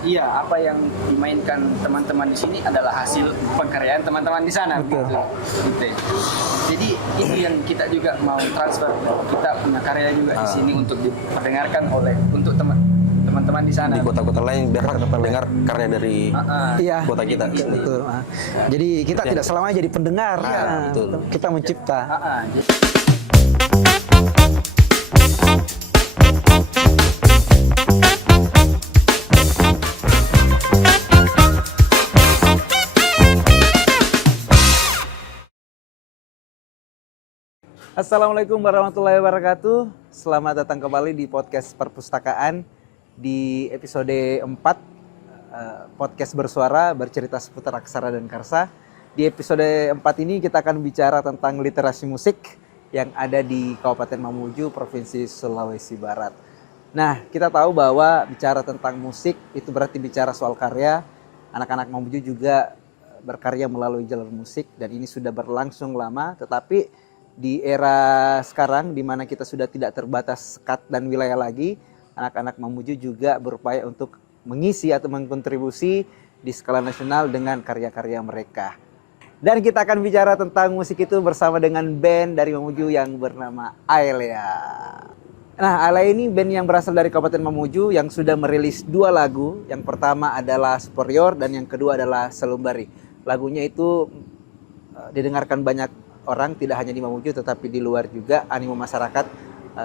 Iya, apa yang dimainkan teman-teman di sini adalah hasil pengkaryaan teman-teman di sana. Betul. Gitu. Jadi itu yang kita juga mau transfer, kita punya karya juga di sini untuk diperdengarkan untuk teman-teman di sana. Di kota-kota lain biar mendengar karya dari Iya, kota kita. betul. Jadi kita tidak selamanya jadi pendengar. betul. Kita mencipta. Assalamualaikum warahmatullahi wabarakatuh. Selamat datang kembali di podcast Perpustakaan di episode 4 podcast bersuara bercerita seputar aksara dan karsa. Di episode 4 ini kita akan bicara tentang literasi musik yang ada di Kabupaten Mamuju, Provinsi Sulawesi Barat. Nah, kita tahu bahwa bicara tentang musik itu berarti bicara soal karya. Anak-anak Mamuju juga berkarya melalui jalur musik dan ini sudah berlangsung lama, tetapi di era sekarang di mana kita sudah tidak terbatas sekat dan wilayah lagi, anak-anak Mamuju juga berupaya untuk mengisi atau mengkontribusi di skala nasional dengan karya-karya mereka. Dan kita akan bicara tentang musik itu bersama dengan band dari Mamuju yang bernama Aelea. Nah, Aelea ini band yang berasal dari Kabupaten Mamuju yang sudah merilis 2 lagu. Yang pertama adalah Superior dan yang kedua adalah Selumbari. Lagunya itu didengarkan banyak orang, tidak hanya di Mamuju tetapi di luar juga. Animo masyarakat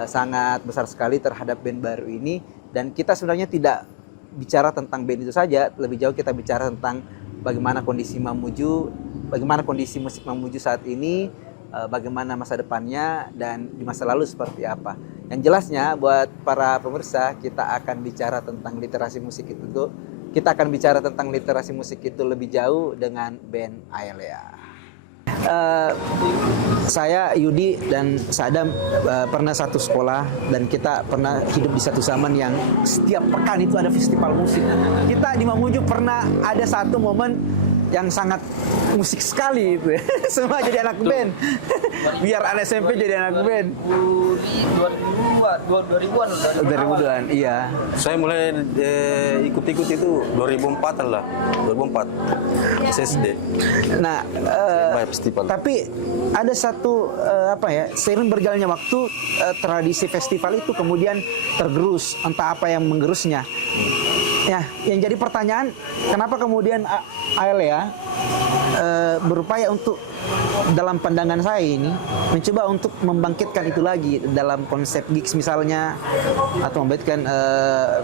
sangat besar sekali terhadap band baru ini, dan kita sebenarnya tidak bicara tentang band itu saja, lebih jauh kita bicara tentang bagaimana kondisi Mamuju, bagaimana kondisi musik Mamuju saat ini, bagaimana masa depannya, dan di masa lalu seperti apa. Yang jelasnya buat para pemirsa, kita akan bicara tentang literasi musik itu. Kita akan bicara tentang literasi musik itu lebih jauh dengan band Aelea. Saya Yudi dan Sadam pernah satu sekolah dan kita pernah hidup di satu zaman yang setiap pekan itu ada festival musik. Kita di Mamuju pernah ada satu momen yang sangat musik sekali itu. Semua jadi anak band. Biar anak SMP jadi anak band. 2000-an, iya. Saya mulai ikut-ikut itu 2004 lah, 2004 SSD. Nah, festival. tapi ada satu seiring berjalannya waktu tradisi festival itu kemudian tergerus, entah apa yang menggerusnya. Ya, yang jadi pertanyaan, kenapa kemudian Aelea berupaya untuk, dalam pandangan saya ini, mencoba untuk membangkitkan itu lagi dalam konsep gigs misalnya, atau membangkitkan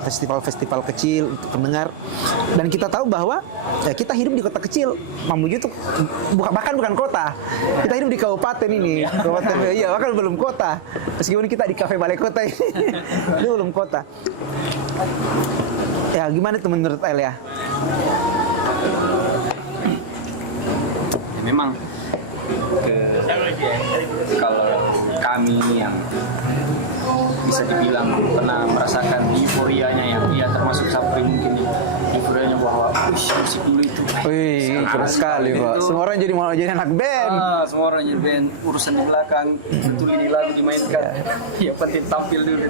festival-festival kecil untuk pendengar. Dan kita tahu bahwa kita hidup di kota kecil, Mamuju itu bahkan bukan kota, kita hidup di kabupaten ini, kabupaten iya bahkan belum kota, meskipun kita di kafe balai kota ini, itu belum kota. Ya, gimana itu menurut Aelea? Memang kalau kami yang bisa dibilang pernah merasakan euforianya, yang termasuk sampai mungkin euforianya bahwa musik dulu itu Keren sekali Pak. Semua orang mau jadi anak band. Semua orang jadi band, urusan di belakang, betul ini lagu dimainkan, ya penting tampil dulu.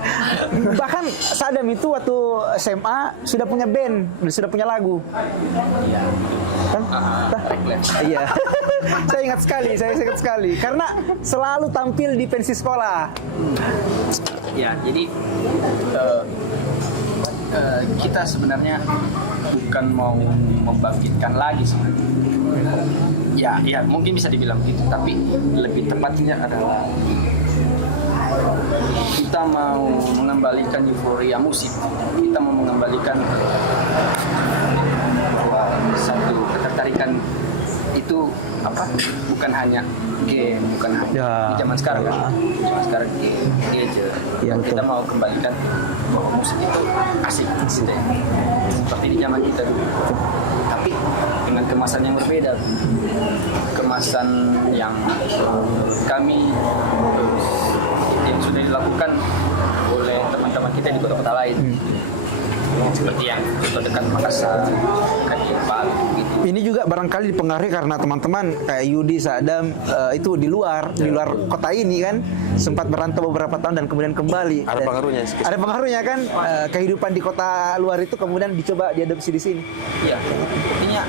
Bahkan Sadam itu waktu SMA sudah punya band, sudah punya lagu. Iya. Kan? Iya. Saya ingat sekali karena selalu tampil di pensi sekolah. Ya, jadi kita sebenarnya bukan mau membangkitkan lagi sebenarnya. Ya mungkin bisa dibilang begitu, tapi lebih tepatnya adalah kita mau mengembalikan euforia musik. Kita mau mengembalikan satu ketertarikan itu bukan hanya game, bukan hanya di zaman sekarang kan. Zaman sekarang gadget. Ya, Kita mau kembalikan bahwa musik itu asik gitu ya. Seperti di zaman kita dulu. Tapi dengan kemasan yang berbeda. Kemasan yang kami yang sudah dilakukan oleh teman-teman kita di kota-kota lain. Seperti yang contoh dekat Makassar, dekat Palu gitu. Ini juga barangkali dipengaruhi karena teman-teman kayak Yudi, Sadam itu di luar kota ini kan, sempat merantau beberapa tahun dan kemudian kembali. Ada Dan pengaruhnya. ada pengaruhnya kan, kehidupan di kota luar itu kemudian dicoba diadopsi di sini. Iya, artinya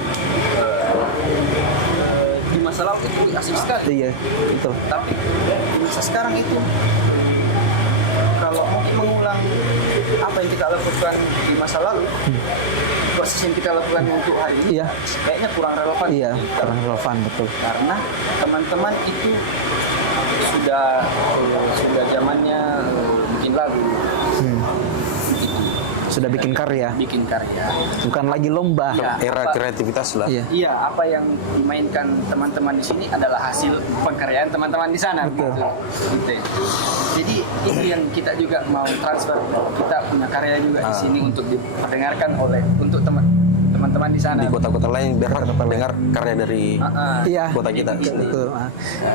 di masa lalu itu asik sekali. Iya, betul. Tapi di masa sekarang itu kalau mau mengulang apa yang kita lakukan di masa lalu, proses yang kita lakukan untuk hari ini, Iya. kayaknya kurang relevan. Iya, kurang relevan, betul. Karena teman-teman itu sudah zamannya bikin lagu, Sudah bikin karya, bikin karya. bukan lagi lomba. Iya. Era Apa- kreativitas lah. Iya. Iya, apa yang dimainkan teman-teman di sini adalah hasil pengkaryaan teman-teman di sana. Betul. Gitu. Jadi itu yang kita juga mau transfer. Kita punya karya juga di sini untuk diperdengarkan untuk teman-teman di sana. Di kota-kota lain biar dengar karya dari Iya, kota kita. betul.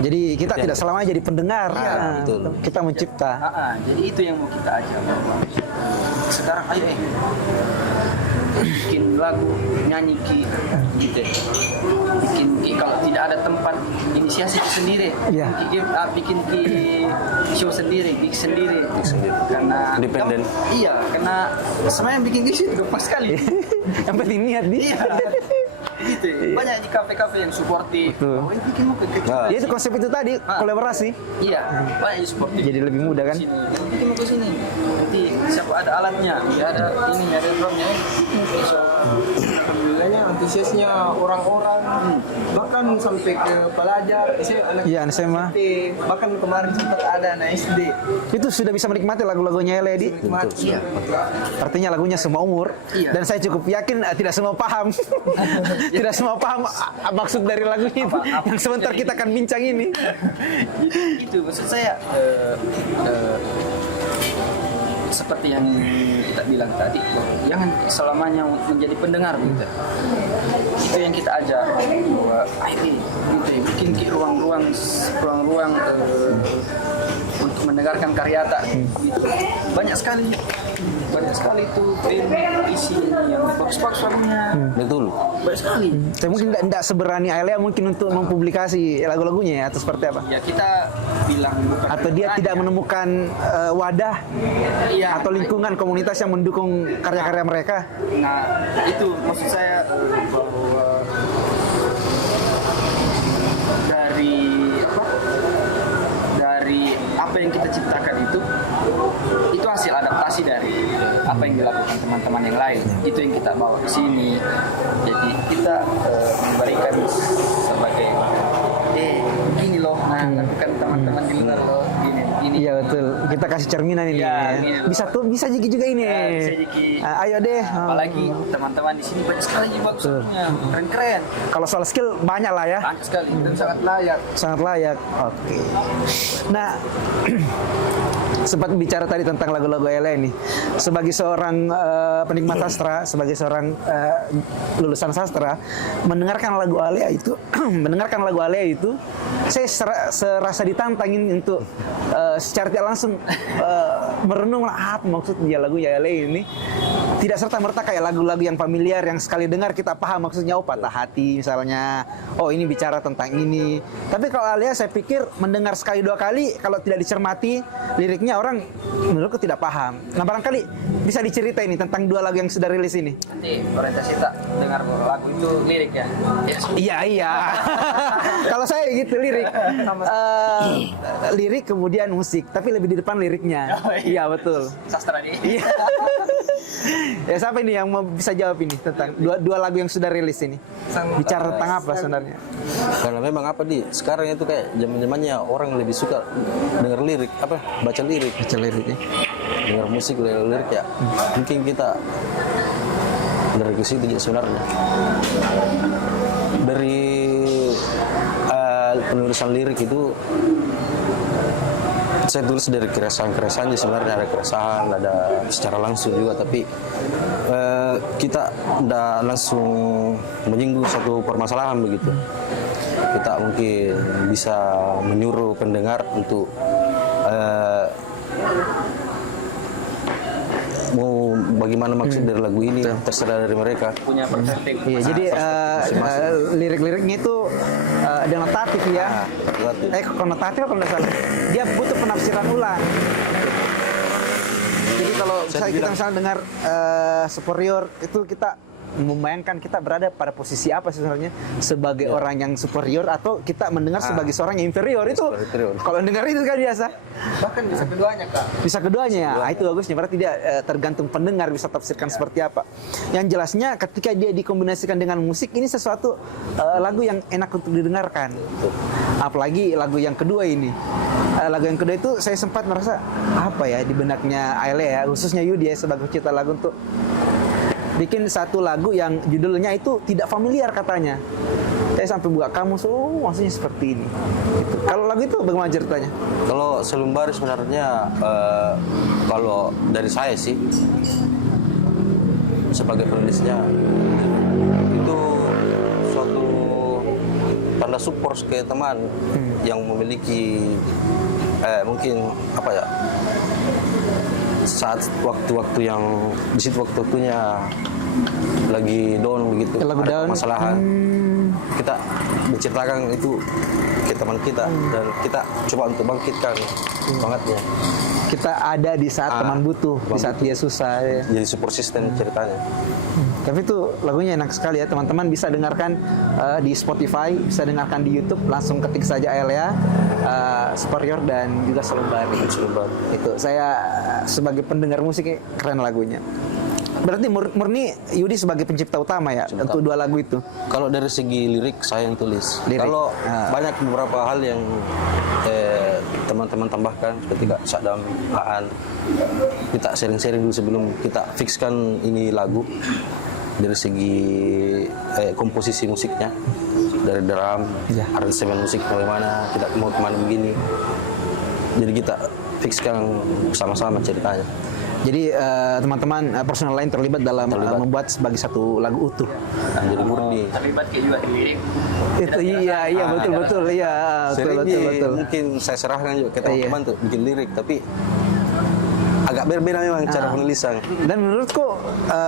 Jadi kita tidak selamanya jadi pendengar. Iya, betul. Kita mencipta. Jadi itu yang mau kita ajak. Sekarang ayo bikin lagu, nyanyi gitu. Bikin kalau tidak ada tempat inisiasi sendiri. Iya. Bikin show sendiri, gig sendiri. Karena Independen. Iya, karena semuanya bikin gig itu pas sekali. Yang penting niat nih. Iya. Gitu. Banyak di kafe-kafe yang supportif. Betul. Oh, bikin mau ke Nah. Ya itu konsep itu tadi, kolaborasi. Iya, banyak yang supportif. Jadi lebih mudah kan? Sini. Bikin mau ke sini. Nanti siapa ada alatnya, ya ada ini, ada drumnya. Alhamdulillahnya antusiasnya orang-orang bahkan sampai ke pelajar anak Iya, anak SMA. SD, bahkan kemarin sempat ada anak SD. Itu sudah bisa menikmati lagu-lagunya Lady. Mati. Iya. Artinya lagunya semua umur. Iya. Dan saya cukup yakin tidak semua paham. Tidak semua paham maksud dari lagu itu. Apa- Yang sebentar kita akan bincang ini. Jadi itu maksud saya seperti yang kita bilang tadi, jangan selamanya menjadi pendengar gitu. Itu yang kita ajar bahwa ayo gitu ya, bikin ruang-ruang untuk mendengarkan karya tak gitu. Banyak sekali itu film isi yang bagus-bagus lagunya. Betul. Banyak sekali. Saya mungkin tidak seberani Ailea mungkin untuk mempublikasi lagu-lagunya ya, atau seperti apa? Ya kita bilang bukan Atau dia tidak menemukan wadah iya, atau lingkungan komunitas yang mendukung karya-karya mereka. Nah, itu maksud saya bahwa dari apa yang kita ciptakan itu hasil adaptasi dari apa yang dilakukan teman-teman yang lain. Itu yang kita bawa ke sini. Jadi kita memberikan sebagai begini loh, nah lakukan teman-teman di luar loh, gini. Iya betul. Kita kasih cerminan ini. Iya, ya. ini. Bisa juga ini. Ya, bisa jadi. Ayo deh. Apalagi teman-teman di sini banyak sekali juga bagus lagunya, keren-keren, Kalau soal skill banyak lah ya. banyak sekali dan sangat layak. Sangat layak. Oke. Nah, sempat bicara tadi tentang lagu-lagu Ailea ini. Sebagai seorang penikmat sastra, sebagai seorang lulusan sastra, mendengarkan lagu Ailea itu, saya serasa ditantangin untuk secara tidak langsung merenung apa maksud dia lagu Ailea ini. Tidak serta-merta kayak lagu-lagu yang familiar yang sekali dengar kita paham maksudnya, oh patah hati misalnya, oh ini bicara tentang ini. Tapi kalau Ailea saya pikir mendengar sekali dua kali kalau tidak dicermati liriknya orang menurutku tidak paham. Nah barangkali bisa diceritain nih tentang dua lagu yang sudah rilis ini. Nanti orientasi tak dengar lagu itu lirik ya. Iya. Kalau saya gitu lirik, lirik kemudian musik, tapi lebih di depan liriknya. Oh, iya. Iya betul. Sastra nih. Iya. Ya siapa ini yang mau bisa jawab ini tentang dua lagu yang sudah rilis ini? Bicara tentang apa sebenarnya? Karena memang apa sekarang itu kayak zaman-zamannya orang lebih suka dengar lirik, baca lirik. Baca liriknya. Dengar musik lirik ya. Mungkin kita dari ke situ sebenarnya. Dari penulisan lirik itu saya tulis dari keresahan sebenarnya, ada keresahan, ada secara langsung juga, tapi kita tidak langsung menyinggung satu permasalahan begitu. Kita mungkin bisa menyuruh pendengar untuk mau bagaimana maksud dari lagu ini terserah dari mereka. Punya perspektif. Iya, jadi lirik-liriknya itu denotatif ya. Konotatif kalau nggak salah. Dia butuh penafsiran ulang. Jadi kalau kita misalnya dengar superior itu kita membayangkan kita berada pada posisi apa sebenarnya sebagai orang yang superior atau kita mendengar sebagai seorang yang inferior itu kalau dengar itu kan biasa Bahkan bisa keduanya, Kak. bisa keduanya ya. Itu bagusnya berarti dia tergantung pendengar bisa tafsirkan seperti apa. Yang jelasnya ketika dia dikombinasikan dengan musik ini sesuatu lagu yang enak untuk didengarkan. Apalagi lagu yang kedua ini. Lagu yang kedua itu saya sempat merasa apa ya di benaknya Aile ya, khususnya Yudi ya sebagai pencipta lagu untuk bikin satu lagu yang judulnya itu tidak familiar katanya. Saya sampai buka kamus, maksudnya seperti ini. Gitu. Kalau lagu itu bagaimana ceritanya? Kalau Selumbari sebenarnya kalau dari saya sih sebagai penulisnya itu suatu tanda support ke teman yang memiliki mungkin apa ya, saat waktu-waktu yang di situ waktu-waktunya lagi down begitu, lagu ada down. permasalahan, kita menceritakan itu ke teman kita dan kita coba untuk bangkitkan semangatnya. Kita ada di saat teman butuh, di saat dia susah ya. Jadi support system ceritanya. Tapi itu lagunya enak sekali ya, teman-teman bisa dengarkan di Spotify, bisa dengarkan di YouTube, langsung ketik saja Ailea, Superior dan juga Selumbari. Itu saya sebagai pendengar musiknya keren lagunya. Berarti murni Yudi sebagai pencipta utama ya untuk dua lagu itu. Kalau dari segi lirik saya yang tulis. Kalau banyak beberapa hal yang teman-teman tambahkan seperti Kak Sadam, Aan, kita sharing-sharing dulu sebelum kita fixkan ini lagu dari segi komposisi musiknya, dari drum, aransemen musik bagaimana, kita mau kemana begini. Jadi kita fixkan bersama-sama ceritanya. Jadi teman-teman personal lain terlibat dalam membuat sebagai satu lagu utuh. Jadi murni. Terlibat kayak juga di lirik. Itu iya betul iya betul. Mungkin saya serahkan juga ke teman-teman tuh bikin lirik, tapi agak berbeda memang cara penulisan. Dan menurutku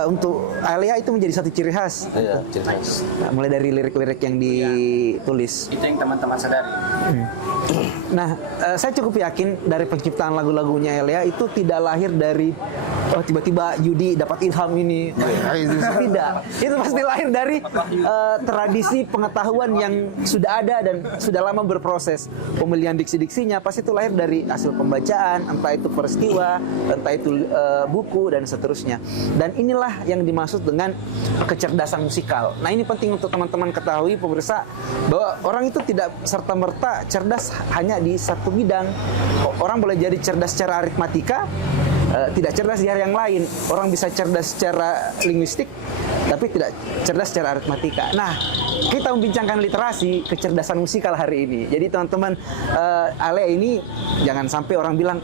untuk Ailea itu menjadi satu ciri khas. Iya, ciri khas. Mulai dari lirik-lirik yang ditulis. Itu yang teman-teman sadari. Nah, saya cukup yakin dari penciptaan lagu-lagunya Ailea itu tidak lahir dari tiba-tiba Yudi dapat ilham ini. Tidak. Itu pasti lahir dari tradisi pengetahuan yang sudah ada dan sudah lama berproses. Pemilihan diksi-diksinya pasti itu lahir dari hasil pembacaan, entah itu peristiwa, entah itu buku dan seterusnya. Dan inilah yang dimaksud dengan kecerdasan musikal. Nah, ini penting untuk teman-teman ketahui pemirsa bahwa orang itu tidak serta-merta cerdas hanya di satu bidang. Orang boleh jadi cerdas secara aritmatika, tidak cerdas di hal yang lain. Orang bisa cerdas secara linguistik, tapi tidak cerdas secara aritmatika. Nah, kita membincangkan literasi, kecerdasan musikal hari ini. Jadi teman-teman, Ailea ini jangan sampai orang bilang,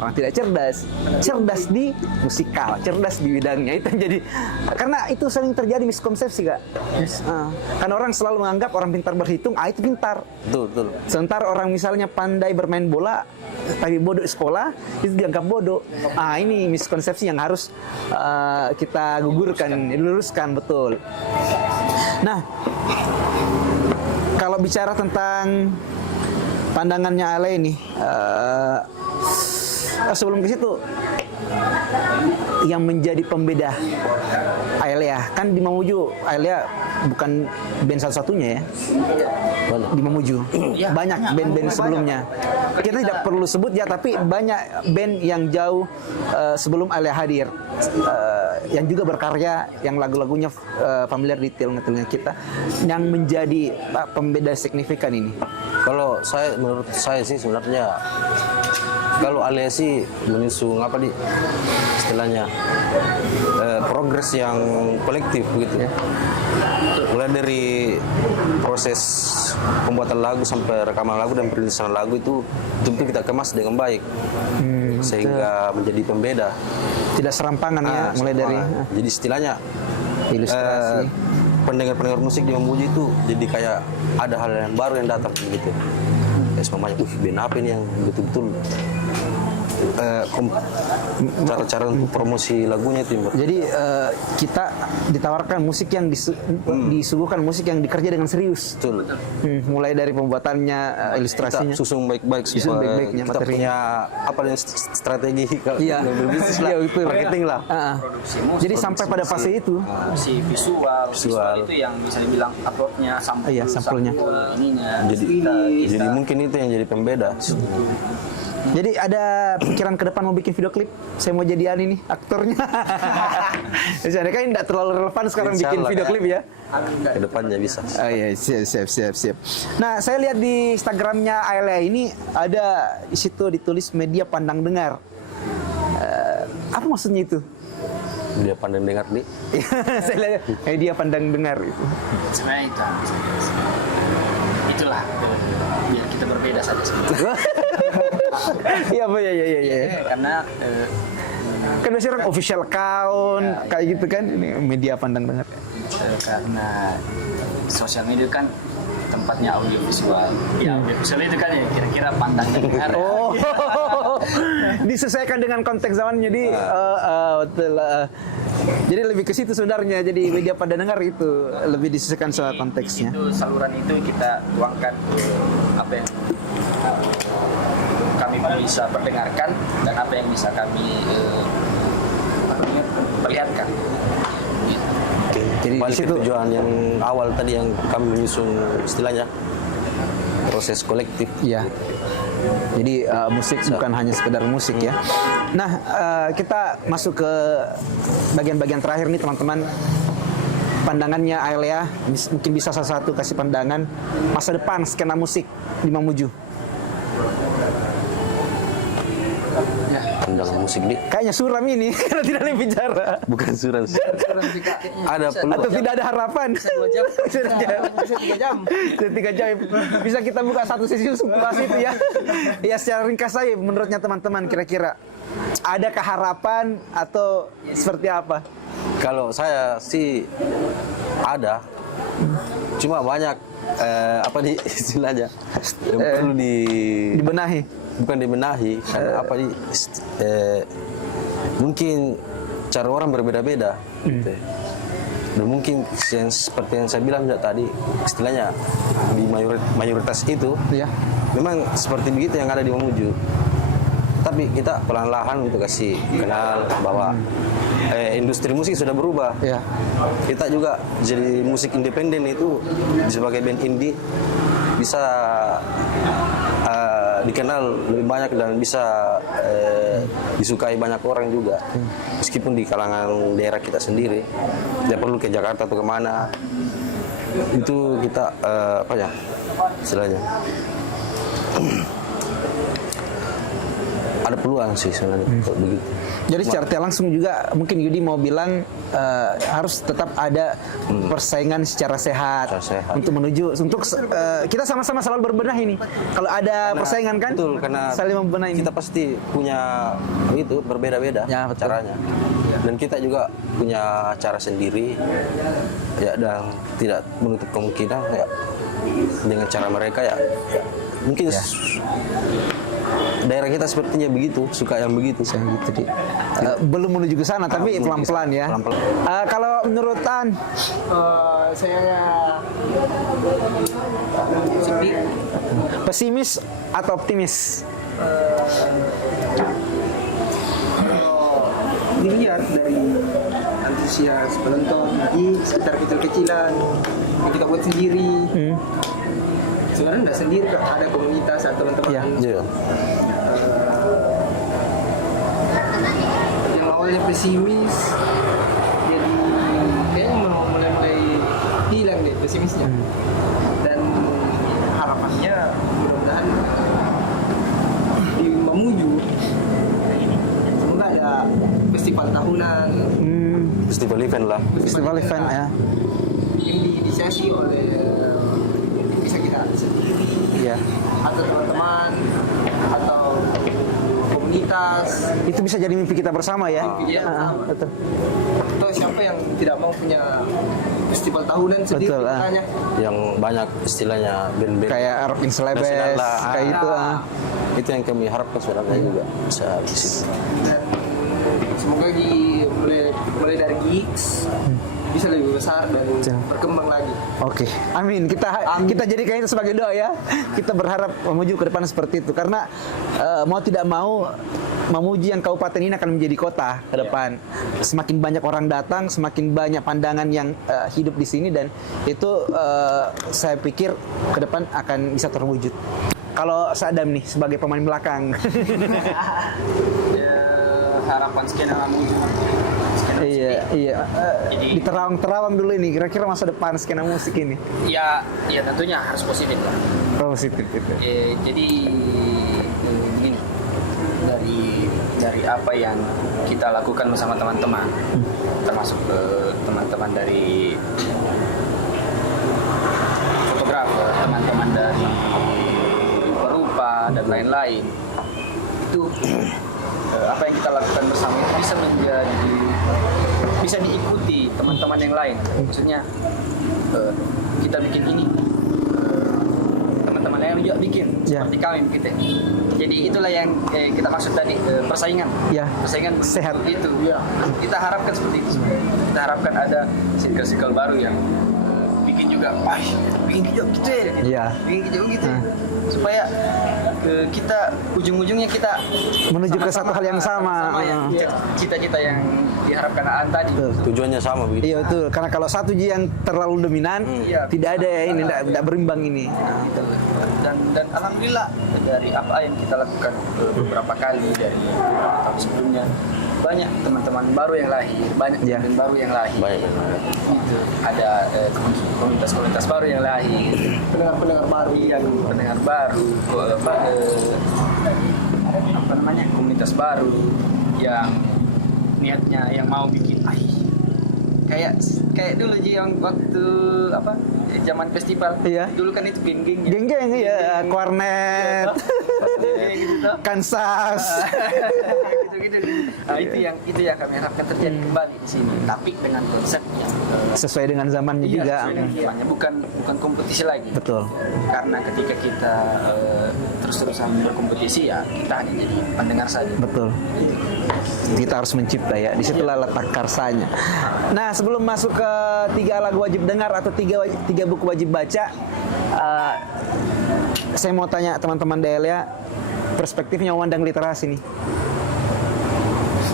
orang tidak cerdas. Cerdas di musikal, cerdas di bidangnya. Itu jadi, karena itu sering terjadi miskonsepsi, Kak. Karena orang selalu menganggap orang pintar berhitung, itu pintar. Betul. Sementara orang misalnya pandai bermain bola, tapi bodoh di sekolah, itu dianggap bodoh. Ini miskonsepsi yang harus kita gugurkan, diluruskan, betul. Nah, kalau bicara tentang pandangannya Ailea ini, sebelum ke situ, yang menjadi pembeda Ailea kan di Mamuju, Ailea bukan band satu-satunya ya. Di Mamuju banyak band-band sebelumnya. Kita tidak perlu sebut ya, tapi banyak band yang jauh sebelum Ailea hadir, yang juga berkarya, yang lagu-lagunya familiar di telinga kita, yang menjadi pembeda signifikan ini. Kalau menurut saya sih sebenarnya kalau Ailea sih mengusung apa di istilahnya progres yang kolektif begitu ya. Mulai dari proses pembuatan lagu sampai rekaman lagu dan perilisan lagu itu tentu kita kemas dengan baik sehingga menjadi pembeda. Tidak serampangan ya, mulai dari jadi istilahnya ilustrasi. Pendengar-pendengar musik di Mamuju itu jadi kayak ada hal yang baru yang datang begitu. Semuanya, band apa ini yang betul-betul cara-cara untuk promosi lagunya itu. Jadi kita ditawarkan musik yang disuguhkan musik yang dikerja dengan serius. Betul. Mulai dari pembuatannya, ilustrasinya. Kita susun baik-baik Susun supaya baik-baiknya kita materinya. punya apa nih strategi kalau Iya. berbisnis lah, Iya, betul. marketing lah. Produksi musik, Jadi sampai pada fase itu. produksi visual itu yang bisa dibilang uploadnya, sampul, Iya, sampulnya. ininya. Jadi mungkin itu yang jadi pembeda. Jadi ada pikiran ke depan mau bikin video klip. Saya mau jadi nih aktornya. Jadi kan tidak terlalu relevan sekarang Insya bikin Allah, video ya. klip ya. Ke depannya bisa. Oh iya, siap. Nah, saya lihat di Instagramnya Ailea ini ada di situ ditulis media pandang dengar. Apa maksudnya itu? Dia pandai dengar nih. Saya lihat media pandang dengar itu. Sebenarnya itu itulah biar kita berbeda saja sebenarnya. Iya, Pak, ya. Karena Kan biasanya orang official account kayak gitu kan, ini media pandang dengar. karena sosial media kan tempatnya audio visual. Ya, audio visual itu kan ya kira-kira pandang dengar. Oh, disesuaikan dengan konteks zaman jadi betul. Jadi lebih ke situ sebenarnya. Jadi media pada dengar itu lebih disesuaikan soal konteksnya. Itu saluran itu kita tuangkan ke apa yang kami bisa perdengarkan dan apa yang bisa kami perlihatkan. Oke. Jadi Balik di ke situ tujuan yang awal tadi yang kami menyusun istilahnya proses kolektif. Iya. Jadi musik bukan hanya sekedar musik ya. Nah, kita masuk ke bagian-bagian terakhir nih teman-teman. Pandangannya Ailea, mungkin bisa salah satu kasih pandangan masa depan skena musik di Mamuju. Pandangan musik nih Kayaknya suram ini karena tidak ada yang bicara. bukan surat. Ada Atau peluang. tidak ada harapan. Bisa 2 jam. Bisa 3 jam. Bisa 3 jam. Bisa kita buka satu sesi untuk bahas itu ya. Ya secara ringkas saja menurutnya teman-teman kira-kira. Adakah harapan atau seperti apa? Kalau saya sih ada, cuma banyak apa di istilahnya yang perlu Dibenahi. bukan dibenahi, karena apa di mungkin cara orang berbeda-beda, gitu. Dan mungkin yang seperti yang saya bilang tadi, istilahnya di mayoritas itu, Iya. memang seperti begitu yang ada di Mamuju. Tapi kita pelan-pelan untuk kasih kenal bahwa industri musik sudah berubah. Iya. Kita juga jadi musik independen itu sebagai band indie bisa dikenal lebih banyak dan bisa disukai banyak orang juga. Meskipun di kalangan daerah kita sendiri, tidak perlu ke Jakarta atau kemana. Itu kita apa ya istilahnya. Ada peluang sih sebenarnya kalau begitu. Jadi secara tidak langsung juga mungkin Yudi mau bilang harus tetap ada persaingan secara sehat, untuk menuju kita sama-sama selalu berbenah ini. Kalau ada persaingan kan, betul, karena saling membenah ini. kita pasti punya itu berbeda-beda Ya, betul. caranya. Dan kita juga punya cara sendiri ya, dan tidak menutup kemungkinan ya dengan cara mereka ya mungkin daerah kita sepertinya begitu, suka yang begitu. Gitu, belum menuju ke sana tapi belum pelan-pelan bisa. ya. Pelan-pelan. Kalau menurut Tan, Saya pesimis atau optimis? dilihat dari antusias penonton di sekitar kecil-kecilan yang kita buat sendiri. Sebenarnya nggak sendiri, Kak. Ada komunitas atau teman-teman Iya. Iya. yang awalnya pesimis jadi kayaknya mulai hilang deh pesimisnya. Dan harapannya mudah-mudahan di Mamuju semoga ada festival tahunan, Festival event lah. Festival event ya. yang diinisiasi oleh bisa kita sendiri Iya. atau teman-teman atau komunitas. Itu bisa jadi mimpi kita bersama ya. Iya, bersama. Betul. Atau siapa yang tidak mau punya festival tahunan sendiri Betul, misalnya. Yang banyak istilahnya band-band Kayak Rock in nasional Celebes, lah. kayak itu. Itu yang kami harapkan sebenarnya juga bisa di situ. Dan semoga mulai dari gigs bisa lebih besar dan berkembang lagi. Oke, amin. Kita jadikan itu sebagai doa ya. Kita berharap menuju ke depan seperti itu karena mau tidak mau Mamuju yang kabupaten ini akan menjadi kota ke depan. Semakin banyak orang datang, semakin banyak pandangan yang hidup di sini dan itu saya pikir ke depan akan bisa terwujud. Kalau Sadam nih sebagai pemain belakang. Ya, harapan skena Mamuju. Iya. Jadi- Di terawang dulu ini. Kira-kira masa depan skena musik ini. Ya tentunya harus positif lah. Positif itu. Jadi begini, dari apa yang kita lakukan bersama teman-teman, termasuk teman-teman dari fotografer, teman-teman dari perupa dan lain-lain, itu apa yang kita lakukan bersama itu bisa diikuti teman-teman yang lain. Maksudnya kita bikin ini, teman-teman lain juga bikin seperti kami gitu. Jadi itulah yang kita maksud tadi, persaingan. Ya. Persaingan Sehat. itu. Ya. Kita harapkan seperti itu. Kita harapkan ada circle-circle baru yang bikin juga, bikin juga gitu ya. Iya. Bikin juga gitu. Supaya kita ujung-ujungnya kita Menuju ke satu hal yang sama. ya, cita-cita yang diharapkan Aan tadi. Tujuannya sama begitu. Iya betul, karena kalau satu yang terlalu dominan, Iya. tidak ada ini, tidak berimbang ini. Gitu. Dan alhamdulillah dari apa yang kita lakukan beberapa kali dari beberapa tahun sebelumnya, banyak teman-teman baru yang lahir, banyak Ya. teman baru yang lahir. Baik. Gitu. Ada komunitas-komunitas baru yang lahir, Pendengar-pendengar baru. iya, pendengar baru, apa namanya, komunitas baru yang niatnya yang mau bikin kayak dulu Ji, yang waktu apa zaman festival. Iya. Dulu kan itu geng-geng ya. Geng-geng ya, Kornet, Gitu toh. Kansas. Gitu. Nah, itu yang kami harapkan terjadi kembali di sini, tapi dengan konsep yang Sesuai dengan zamannya juga. sesuai dengan zamannya, bukan kompetisi lagi. Betul. Karena ketika kita terus-terusan berkompetisi, ya kita hanya jadi pendengar saja. Betul. Kita harus mencipta ya. Disitulah letak karsanya. Nah, sebelum masuk ke 3 lagu wajib dengar atau 3 buku wajib baca, saya mau tanya teman-teman Delia, perspektifnya memandang literasi nih.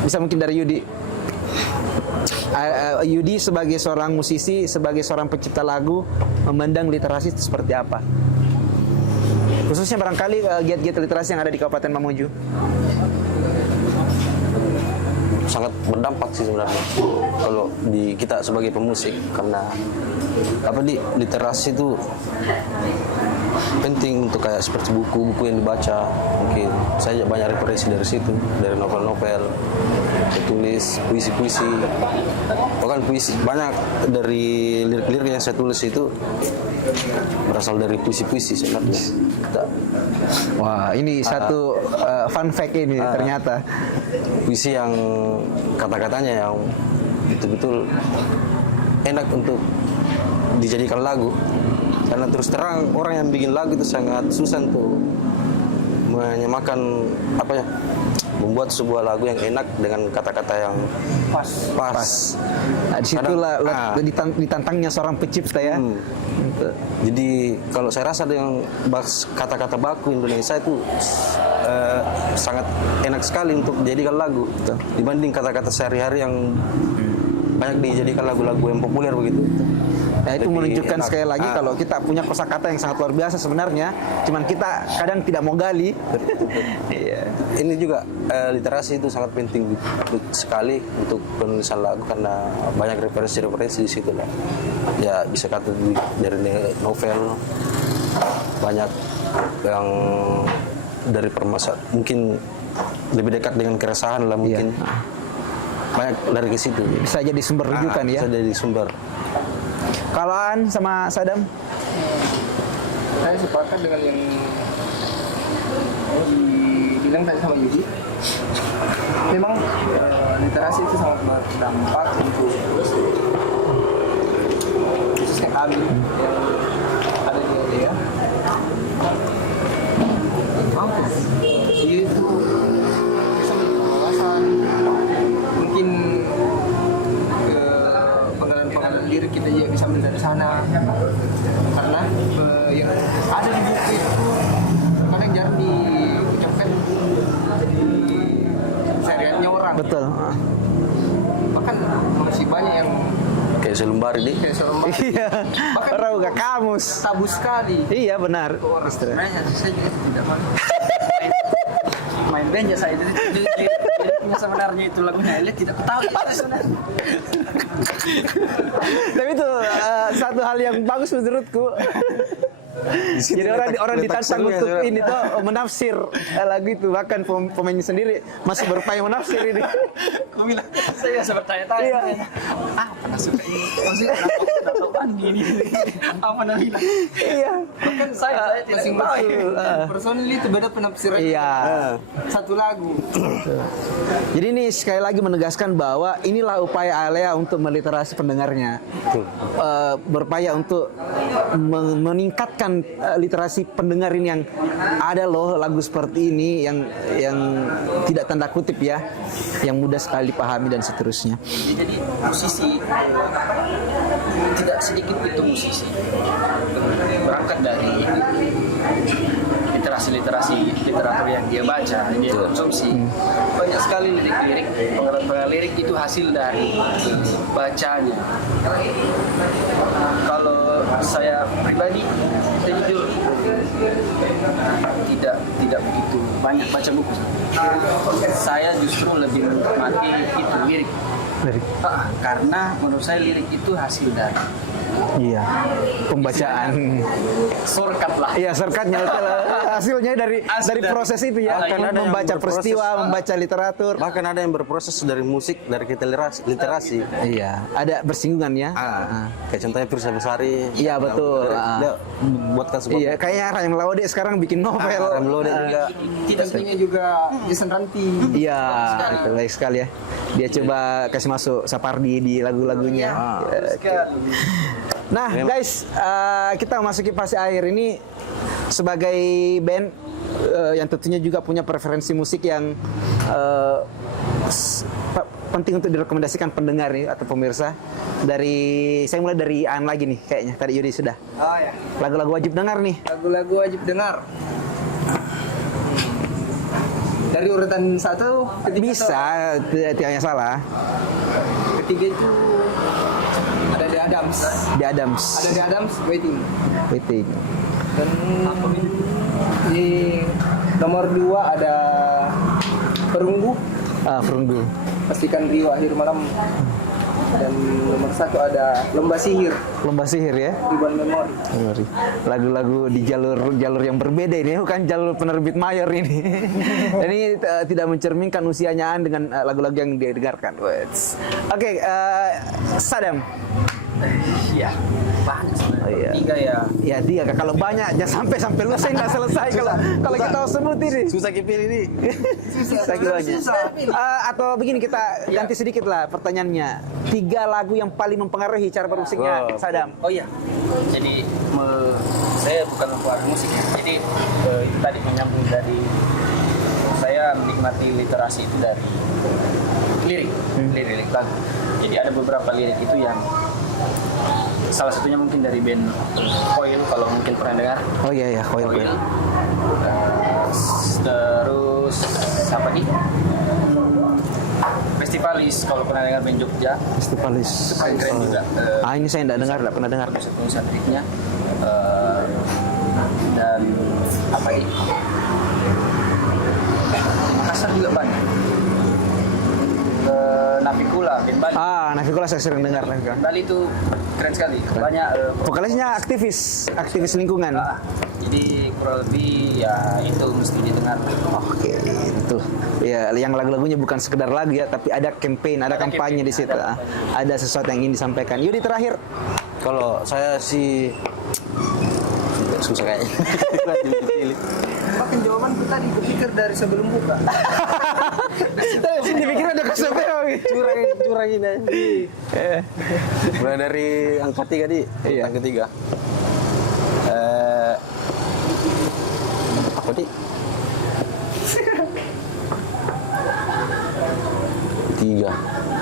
Bisa mungkin dari Yudi. Yudi sebagai seorang musisi, sebagai seorang pencipta lagu, memandang literasi itu seperti apa? Khususnya barangkali giat-giat literasi yang ada di Kabupaten Mamuju. Sangat berdampak sih sebenarnya kalau di kita sebagai pemusik, karena literasi itu penting untuk kayak seperti buku-buku yang dibaca. Mungkin saya banyak referensi dari situ, dari novel-novel, tulis puisi-puisi, bahkan puisi banyak dari lirik-lirik yang saya tulis itu berasal dari puisi-puisi sebenarnya. Wah, ini satu fun fact ini ternyata. Puisi yang kata-katanya yang betul-betul enak untuk dijadikan lagu, karena terus terang orang yang bikin lagu itu sangat susah untuk menyamakan membuat sebuah lagu yang enak dengan kata-kata yang pas. Nah, disitulah ditantangnya seorang pencipta ya. Jadi kalau saya rasa dengan kata-kata baku Indonesia itu sangat enak sekali untuk dijadikan lagu dibanding kata-kata sehari-hari yang banyak dijadikan lagu-lagu yang populer begitu. Nah, itu Jadi menunjukkan enak. sekali lagi kalau kita punya kosakata yang sangat luar biasa sebenarnya, cuman kita kadang tidak mau gali. Iya. Ini juga literasi itu sangat penting sekali untuk penulisan lagu, karena banyak referensi-referensi di situ lah. Ya bisa kata dari novel, banyak yang dari permasalahan, mungkin lebih dekat dengan keresahan lah mungkin. Banyak dari ke situ. Bisa jadi sumber rujukan ya. Bisa jadi sumber. Kalau Aan sama Sadam? Saya sepakat dengan yang bilang tadi sama Yudi, memang literasi itu sangat berdampak untuk khususnya kami yang ada di LDA. Mampu dia itu bisa menambah wawasan, mungkin pengalaman lirik kita juga bisa melihat dari sana, karena yang ada di buku itu kadang jarang diucapkan di sehariannya orang. Betul. Bahkan masih banyak yang Kayak selembar ini. kayak seorang Iya. bahkan Orang gak kamus. tabu sekali. Iya benar. Orang sebenarnya saya juga tidak mau Main band ya saya liriknya sebenarnya itu lagunya Elit tidak ketahui itu sebenarnya. Tapi itu satu hal yang bagus menurutku. Jadi orang ditantang untuk ini tuh menafsir lagu itu, bahkan pemainnya sendiri masih berupaya menafsir ini. Aku bilang saya bertanya-tanya. Iya. Pernah suka ini? Maksudnya kenapa Andi ini? Apa namanya? Iya. Bahkan saya tidak tahu. masing-masing personil itu beda penafsiran. Iya. Satu lagu. Jadi ini sekali lagi menegaskan bahwa inilah upaya Alea untuk meliterasi pendengarnya. Berupaya untuk meningkatkan literasi pendengar ini, yang ada loh lagu seperti ini yang tidak tanda kutip ya, yang mudah sekali dipahami dan seterusnya. Jadi musisi tidak sedikit itu musisi berangkat dari literasi literatur yang dia baca, dia konsumsi. Banyak sekali lirik-lirik, pengarang lirik itu hasil dari bacanya. Kalau saya pribadi, saya jujur tidak begitu banyak baca buku. Saya justru lebih menikmati itu lirik. Karena menurut saya lirik itu hasil dari Pembacaan. shortcut lah. Iya, shortcutnya hasilnya dari proses itu ya. Bahkan ada yang Membaca berproses. peristiwa, membaca literatur. Bahkan ada yang berproses dari musik, dari kita literasi. Iya, ada bersinggungan ya. Kayak contohnya Firsa Besari. Iya, betul. Dia buatkan sebuah Iya, kayaknya Rayang Laude sekarang bikin novel. Remlode juga. Tidak punya juga Jason Ranti. Iya, itu baik sekali ya. Dia coba kasih masuk Sapardi di lagu-lagunya. Ya, nah, guys, kita memasuki fase akhir ini sebagai band yang tentunya juga punya preferensi musik yang penting untuk direkomendasikan pendengar nih atau pemirsa. Saya mulai dari An lagi nih kayaknya. Tadi Yudi sudah. Oh ya. Lagu-lagu wajib dengar nih. Lagu-lagu wajib dengar. Dari urutan 1 ketiga. Bisa, tidak salah. Ketiga itu ada The Adams. The Adams. Ada The Adams, Waiting. Waiting. Dan di nomor 2 ada Perunggu, Perunggu. Pastikan Rio Akhir Malam. Dan nomor 1 ada Lomba Sihir, Lomba Sihir ya. Ribuan Memori. Lagu-lagu di jalur yang berbeda ini, bukan jalur penerbit mayor ini. Ini tidak mencerminkan usianya An dengan lagu-lagu yang dia dengarkan. Oke, Sadam. Iya, banyak sebenarnya. Oh, iya. 3 ya. Ya dia kalau banyak jangan sampai lusa nggak selesai kalau kita sebut ini. Susah kipil ini. Susah banyak. Atau begini, kita ganti sedikit lah pertanyaannya. 3 lagu yang paling mempengaruhi cara bermusiknya Sadam. Oh iya. Jadi saya bukan mempengaruhi musik. Jadi tadi menyambung dari saya menikmati literasi itu dari lirik lagu. Jadi ada beberapa lirik itu yang salah satunya mungkin dari band Coil, kalau mungkin pernah dengar. Oh iya Coil. Terus apa nih? Festivalis, kalau pernah dengar band Jogja. Festivalis. Keren juga. Ini saya tidak pernah dengar. Penulisan liriknya. Dan apa ini? Makassar juga banyak. Navikula, band Bali. Navikula saya sering dengar. Bali itu keren sekali. Banyak vokalisnya aktivis lingkungan. Jadi kurang lebih ya itu mesti didengar. Oke, itu. Ya, yang lagu-lagunya bukan sekedar lagu ya, tapi ada campaign, ada kampanye di situ. Ada sesuatu yang ingin disampaikan. Yudi terakhir. Kalau saya sih susah kayaknya. Pilih. Makin jawabanku tadi kupikir dari sebelum buka. Sini pikir ada kesepean. Curang ini. Mulai dari angka 3 di. Iya. Angka 3. Apa di? 3.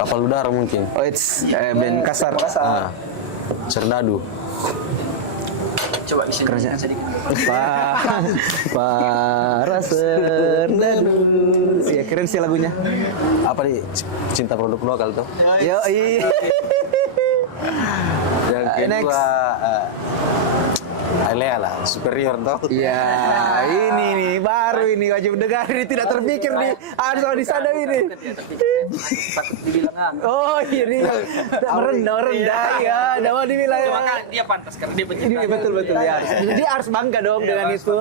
Kapal udara mungkin. Oh, it's band kasar. Serdadu. Coba bisa Kerja. sedikit. Para serdadu. Ya keren sih lagunya. Apa nih? Cinta produk lokal tuh. Yo, Yang kedua next. Alea lah, superior tuh. Ya, ini nih baru ini wajib dengar ini tidak terpikir nih. Harus di sana ini. Takut dibilang Oh, ini merendah ya, udah mau dibilang. maka dia pantas karena dia Ini pencipta. betul ya. Jadi harus bangga dong dengan itu.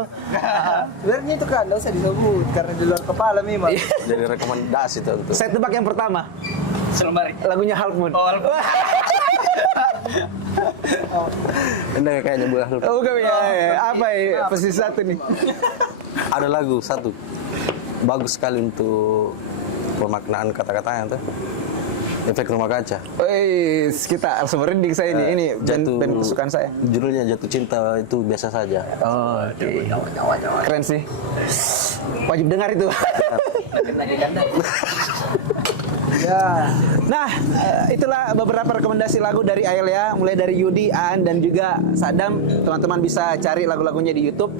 Sebenarnya itu kan nggak usah disebut karena di luar kepala memang. Jadi rekomendasi tuh untuk. Saya tebak yang pertama, Selemari. lagunya Half Moon. Oh, Half Moon. Enggak kayaknya buah. Oh, bukan ya. Apa ya? Posisi satu nih. Ada lagu satu bagus sekali untuk pemaknaan kata-katanya tuh. Efek rumah kaca. Wih, kita langsung merinding saya ini. Ini band kesukaan saya. Judulnya Jatuh Cinta itu biasa saja. Oh, keren sih. Wajib dengar itu. Ya. Nah, itulah beberapa rekomendasi lagu dari Aelia, mulai dari Yudi, Aan, dan juga Sadam. Teman-teman bisa cari lagu-lagunya di YouTube.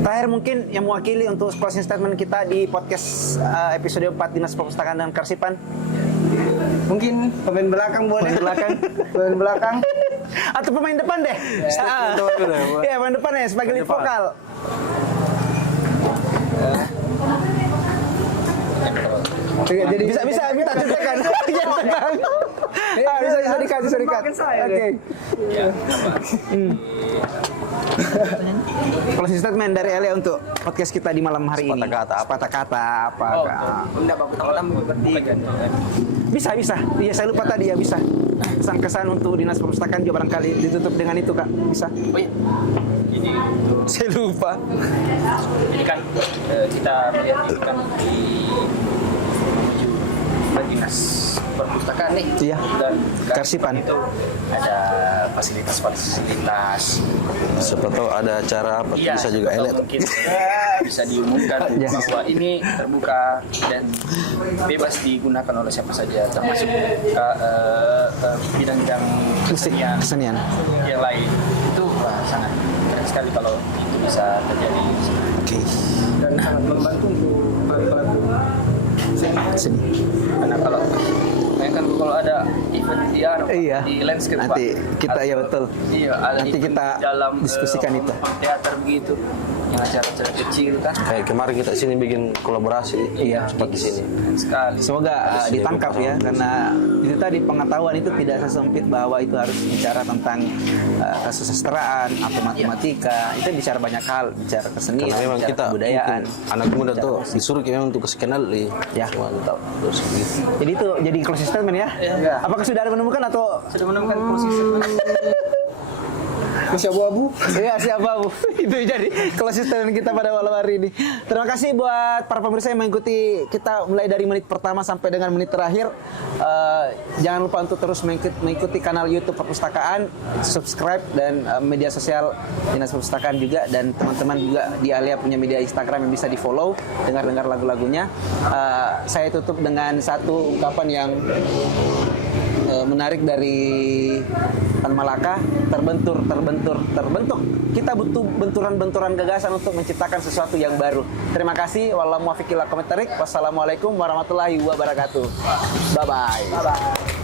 Terakhir mungkin yang mewakili untuk closing statement kita di podcast episode 4 Dinas Perpustakaan dan Karsipan. Mungkin pemain belakang boleh. Pemain belakang. Atau pemain depan deh. Iya, pemain depan ya sebagai lead vokal. Jadi bisa minta contekan. Bisa dikat. Oke. Closing statement dari Elia untuk podcast kita di malam hari ini. Sepatah kata apa? Enggak bagus tamu bertiga. Bisa. Iya, saya lupa tadi ya, bisa. Kesan-kesan untuk Dinas Perpustakaan juga barangkali ditutup dengan itu, Kak. Bisa. Oh iya. Ini Saya lupa. ini kan kita melihat ini kan di Dinas Perpustakaan nih. Iya. Dan Karsipan. itu ada fasilitas. Siapa tahu ada acara apa Iya, bisa juga atau elit. mungkin bisa diumumkan bahwa ini terbuka dan bebas digunakan oleh siapa saja, termasuk bidang-bidang Kesenian. yang lain. Itu sangat keren sekali kalau itu bisa terjadi. Oke. Dan sangat membantu untuk pelaku Sini. Karena kalau ada event Iya. di landscape Nanti Pak, kita ya betul. Iya, ada Nanti event kita di dalam diskusikan itu. teater begitu, yang acara-acara kecil kan. Kayak kemarin kita sini bikin kolaborasi. Iya. Seperti sini. Keren sekali. Semoga ditangkap ya, karena itu tadi pengetahuan itu tidak sesempit bahwa itu harus bicara tentang kesusastraan atau matematika. Itu bicara banyak hal, bicara kesenian, Karena memang bicara kita kebudayaan. anak muda tuh disuruh kita untuk kenal Ya. Semua tahu terus gitu. Jadi itu jadi closing statement ya. Iya. Apakah sudah ada menemukan atau Sudah menemukan posisi Masih abu-abu. Iya, siapa Bu? Itu jadi closing statement kita pada malam hari ini. Terima kasih buat para pemirsa yang mengikuti kita mulai dari menit pertama sampai dengan menit terakhir. Jangan lupa untuk terus mengikuti kanal YouTube Perpustakaan, subscribe, dan media sosial Dinas Perpustakaan juga, dan teman-teman juga di Alia punya media Instagram yang bisa di follow, dengar lagu-lagunya. Saya tutup dengan satu ungkapan yang menarik dari Tan Malaka, terbentuk. Kita butuh benturan-benturan gagasan untuk menciptakan sesuatu yang baru. Terima kasih. Wassalamualaikum warahmatullahi wabarakatuh. Bye bye.